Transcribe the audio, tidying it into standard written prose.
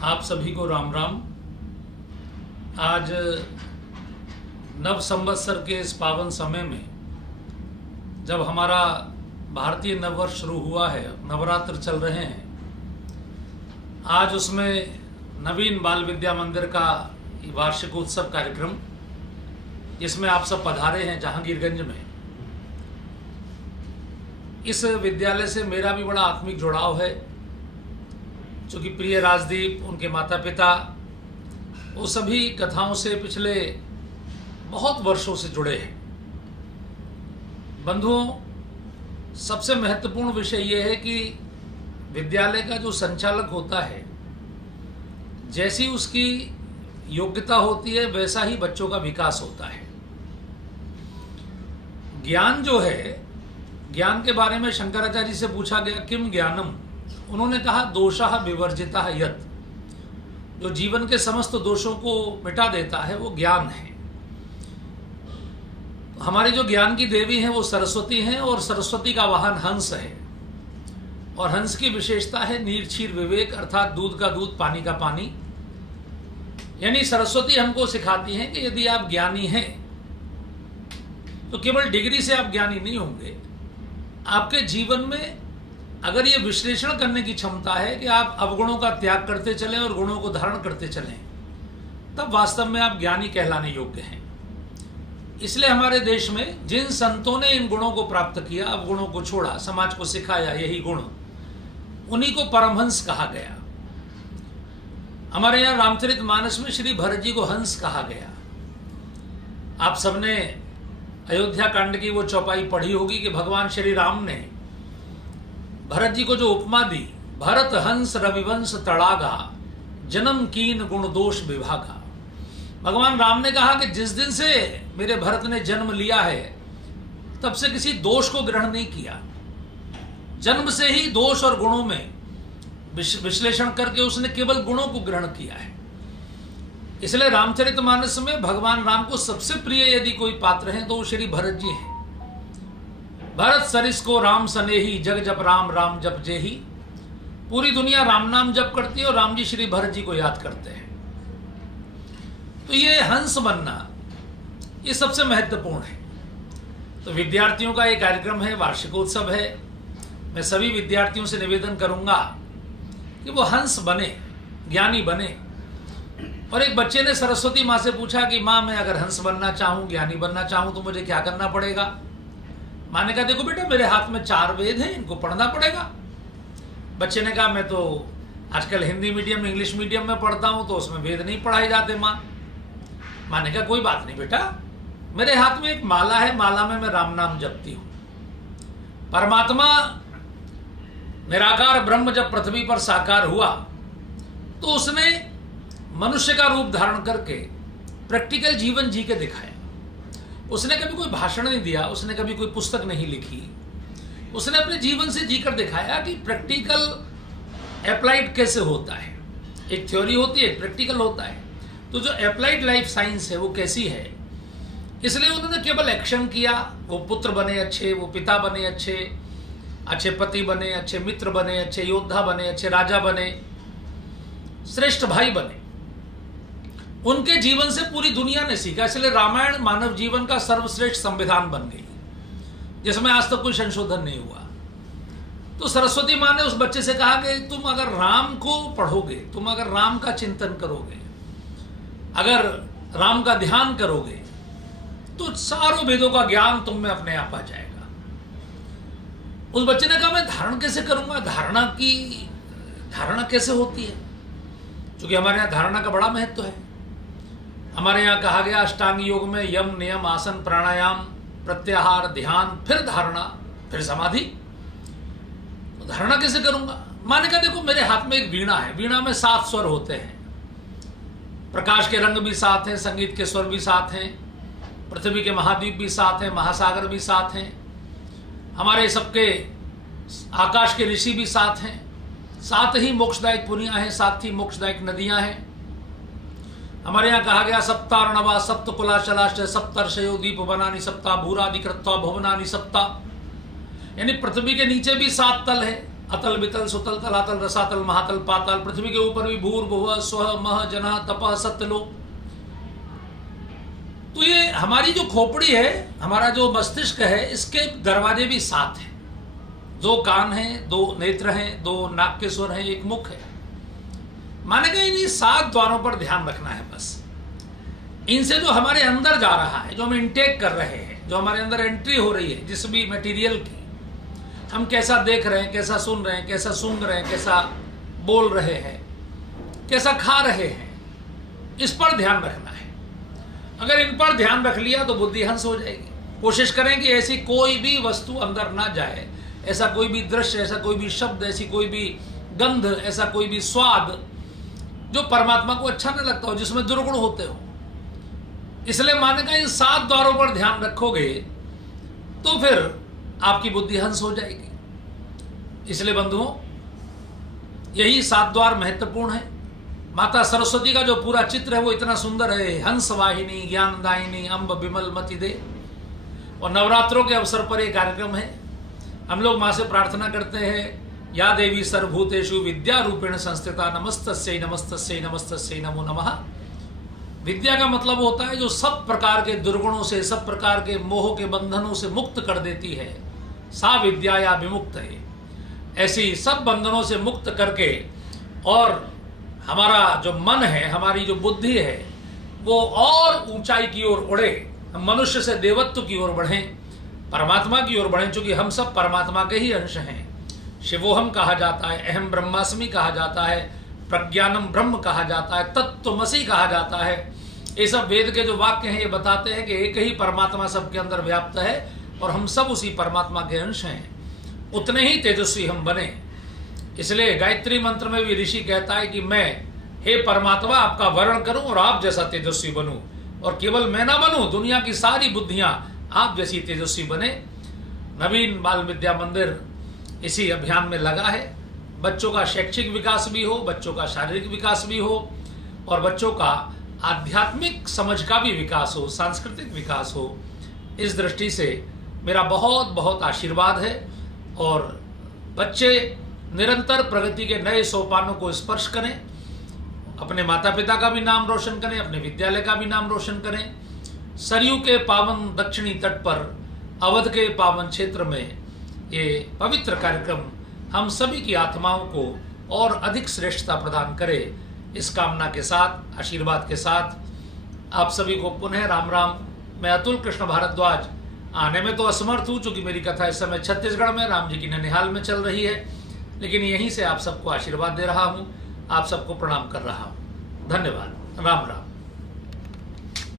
आप सभी को राम राम। आज नव संवत्सर के इस पावन समय में जब हमारा भारतीय नववर्ष शुरू हुआ है, नवरात्र चल रहे हैं, आज उसमें नवीन बाल विद्या मंदिर का वार्षिक उत्सव कार्यक्रम, जिसमें आप सब पधारे हैं जहांगीरगंज में। इस विद्यालय से मेरा भी बड़ा आत्मिक जुड़ाव है, चूँकि प्रिय राजदीप, उनके माता पिता, वो सभी कथाओं से पिछले बहुत वर्षों से जुड़े हैं। बंधुओं, सबसे महत्वपूर्ण विषय यह है कि विद्यालय का जो संचालक होता है, जैसी उसकी योग्यता होती है वैसा ही बच्चों का विकास होता है। ज्ञान जो है, ज्ञान के बारे में शंकराचार्य से पूछा गया किम ज्ञानम, उन्होंने कहा दोषः विवर्जितः यत्, जो जीवन के समस्त दोषों को मिटा देता है वो ज्ञान है। हमारी जो ज्ञान की देवी हैं वो सरस्वती हैं, और सरस्वती का वाहन हंस है, और हंस की विशेषता है नीर क्षीर विवेक, अर्थात दूध का दूध पानी का पानी। यानी सरस्वती हमको सिखाती हैं कि यदि आप ज्ञानी हैं तो केवल डिग्री से आप ज्ञानी नहीं होंगे। आपके जीवन में अगर ये विश्लेषण करने की क्षमता है कि आप अवगुणों का त्याग करते चलें और गुणों को धारण करते चलें, तब वास्तव में आप ज्ञानी कहलाने योग्य हैं। इसलिए हमारे देश में जिन संतों ने इन गुणों को प्राप्त किया, अवगुणों को छोड़ा, समाज को सिखाया यही गुण, उन्हीं को परमहंस कहा गया। हमारे यहाँ रामचरितमानस में श्री भरत जी को हंस कहा गया। आप सबने अयोध्या कांड की वो चौपाई पढ़ी होगी कि भगवान श्री राम ने भरत जी को जो उपमा दी, भरत हंस रविवंश तड़ागा, जन्म कीन गुण दोष विभागा। भगवान राम ने कहा कि जिस दिन से मेरे भरत ने जन्म लिया है, तब से किसी दोष को ग्रहण नहीं किया। जन्म से ही दोष और गुणों में विश्लेषण करके उसने केवल गुणों को ग्रहण किया है। इसलिए रामचरितमानस में भगवान राम को सबसे प्रिय यदि कोई पात्र हैं तो वो श्री भरत जी हैं। भरत सरिस को राम सनेही, जग जप राम राम जप जेही। पूरी दुनिया राम नाम जप करती है और राम जी श्री भरत जी को याद करते हैं। तो ये हंस बनना, ये सबसे महत्वपूर्ण है। तो विद्यार्थियों का ये कार्यक्रम है, वार्षिकोत्सव है। मैं सभी विद्यार्थियों से निवेदन करूंगा कि वो हंस बने, ज्ञानी बने। और एक बच्चे ने सरस्वती माँ से पूछा कि माँ, मैं अगर हंस बनना चाहूं, ज्ञानी बनना चाहूं, तो मुझे क्या करना पड़ेगा? माँ ने कहा देखो बेटा, मेरे हाथ में 4 वेद हैं, इनको पढ़ना पड़ेगा। बच्चे ने कहा मैं तो आजकल हिंदी मीडियम, इंग्लिश मीडियम में पढ़ता हूं, तो उसमें वेद नहीं पढ़ाए जाते माँ। माँ ने कहा कोई बात नहीं बेटा, मेरे हाथ में एक माला है, माला में मैं राम नाम जपती हूं। परमात्मा निराकार ब्रह्म जब पृथ्वी पर साकार हुआ, तो उसने मनुष्य का रूप धारण करके प्रैक्टिकल जीवन जी के दिखाया। उसने कभी कोई भाषण नहीं दिया, उसने कभी कोई पुस्तक नहीं लिखी, उसने अपने जीवन से जीकर दिखाया कि प्रैक्टिकल अप्लाइड कैसे होता है। एक थ्योरी होती है, प्रैक्टिकल होता है। तो जो अप्लाइड लाइफ साइंस है वो कैसी है, इसलिए उन्होंने केवल एक्शन किया। वो पुत्र बने अच्छे, वो पिता बने अच्छे, अच्छे पति बने, अच्छे मित्र बने, अच्छे योद्धा बने, अच्छे राजा बने, श्रेष्ठ भाई बने। उनके जीवन से पूरी दुनिया ने सीखा। इसलिए रामायण मानव जीवन का सर्वश्रेष्ठ संविधान बन गई, जिसमें आज तक कोई संशोधन नहीं हुआ। तो सरस्वती माँ ने उस बच्चे से कहा कि तुम अगर राम को पढ़ोगे, तुम अगर राम का चिंतन करोगे, अगर राम का ध्यान करोगे, तो सारों वेदों का ज्ञान तुम में अपने आप आ जाएगा। उस बच्चे ने कहा मैं धारण कैसे करूंगा? धारणा कैसे होती है? क्योंकि हमारे यहाँ धारणा का बड़ा महत्व है। हमारे यहाँ कहा गया अष्टांग योग में यम, नियम, आसन, प्राणायाम, प्रत्याहार, ध्यान, फिर धारणा, फिर समाधि। तो धारणा कैसे करूंगा? माँ ने कहा देखो मेरे हाथ में एक वीणा है, वीणा में 7 स्वर होते हैं। प्रकाश के रंग भी 7 हैं, संगीत के स्वर भी 7 हैं, पृथ्वी के महाद्वीप भी 7 हैं, महासागर भी 7 हैं, हमारे सबके आकाश के ऋषि भी 7 हैं, 7 ही मोक्षदायक पुरियां हैं, 7 ही मोक्षदायक नदियां हैं। हमारे यहाँ कहा गया सप्तार्णवा सप्त कुलाचलाश्च सप्तर्षयो दीप बनानी सप्ता भूरादि कृत्वा भुवनानि सप्ता। यानी पृथ्वी के नीचे भी 7 तल है, अतल वितल सुतल तलातल रसातल महातल पाताल, पृथ्वी के ऊपर भी भूर्भुवः स्वः मह जनः तपः सत्यलोक। तो ये हमारी जो खोपड़ी है, हमारा जो मस्तिष्क है, इसके दरवाजे भी 7 हैं। 2 कान हैं, 2 नेत्र हैं, 2 नाक के स्वर हैं, 1 मुख है। माने कि इन्हीं 7 द्वारों पर ध्यान रखना है बस। इनसे जो हमारे अंदर जा रहा है, जो हम इनटेक कर रहे हैं, जो हमारे अंदर एंट्री हो रही है जिस भी मटेरियल की, हम कैसा देख रहे हैं, कैसा सुन रहे हैं, कैसा सूंघ रहे हैं, कैसा बोल रहे हैं, कैसा खा रहे हैं, इस पर ध्यान रखना है। अगर इन पर ध्यान रख लिया तो बुद्धि हंस हो जाएगी। कोशिश करें कि ऐसी कोई भी वस्तु अंदर ना जाए, ऐसा कोई भी दृश्य, ऐसा कोई भी शब्द, ऐसी कोई भी गंध, ऐसा कोई भी स्वाद जो परमात्मा को अच्छा न लगता हो, जिसमें दुर्गुण होते हो। इसलिए माने का इन 7 द्वारों पर ध्यान रखोगे तो फिर आपकी बुद्धि हंस हो जाएगी। इसलिए बंधुओं, यही 7 द्वार महत्वपूर्ण है। माता सरस्वती का जो पूरा चित्र है वो इतना सुंदर है। हंस वाहिनी ज्ञानदायिनी अम्ब विमल मति दे। और नवरात्रों के अवसर पर एक कार्यक्रम है। हम लोग माँ से प्रार्थना करते हैं, या देवी सर्वभूतेषु विद्या रूपेण संस्थिता नमस्तस्यै नमस्तस्यै नमस्तस्यै नमो नमः। विद्या का मतलब होता है जो सब प्रकार के दुर्गुणों से, सब प्रकार के मोह के बंधनों से मुक्त कर देती है। सा विद्या या विमुक्त है। ऐसी सब बंधनों से मुक्त करके और हमारा जो मन है, हमारी जो बुद्धि है, वो और ऊंचाई की ओर उड़े, हम मनुष्य से देवत्व की ओर बढ़ें, परमात्मा की ओर बढ़ें। चूंकि हम सब परमात्मा के ही अंश हैं। शिवोहम कहा जाता है, अहम ब्रह्मास्मि कहा जाता है, प्रज्ञानम ब्रह्म कहा जाता है, तत्त्वमसि कहा जाता है। ये सब वेद के जो वाक्य हैं ये बताते हैं कि एक ही परमात्मा सबके अंदर व्याप्त है और हम सब उसी परमात्मा के अंश हैं। उतने ही तेजस्वी हम बने। इसलिए गायत्री मंत्र में भी ऋषि कहता है कि मैं, हे परमात्मा, आपका वर्ण करूं और आप जैसा तेजस्वी बनूं, और केवल मैं ना बनूं, दुनिया की सारी बुद्धियां आप जैसी तेजस्वी बने। नवीन बाल विद्या मंदिर इसी अभियान में लगा है। बच्चों का शैक्षिक विकास भी हो, बच्चों का शारीरिक विकास भी हो, और बच्चों का आध्यात्मिक समझ का भी विकास हो, सांस्कृतिक विकास हो। इस दृष्टि से मेरा बहुत बहुत आशीर्वाद है। और बच्चे निरंतर प्रगति के नए सोपानों को स्पर्श करें, अपने माता पिता का भी नाम रोशन करें, अपने विद्यालय का भी नाम रोशन करें। सरयू के पावन दक्षिणी तट पर, अवध के पावन क्षेत्र में ये पवित्र कार्यक्रम हम सभी की आत्माओं को और अधिक श्रेष्ठता प्रदान करे। इस कामना के साथ, आशीर्वाद के साथ आप सभी को पुनः राम राम। मैं अतुल कृष्ण भारद्वाज आने में तो असमर्थ हूँ, चूंकि मेरी कथा इस समय छत्तीसगढ़ में राम जी की ननिहाल में चल रही है, लेकिन यहीं से आप सबको आशीर्वाद दे रहा हूँ, आप सबको प्रणाम कर रहा हूँ। धन्यवाद। राम राम।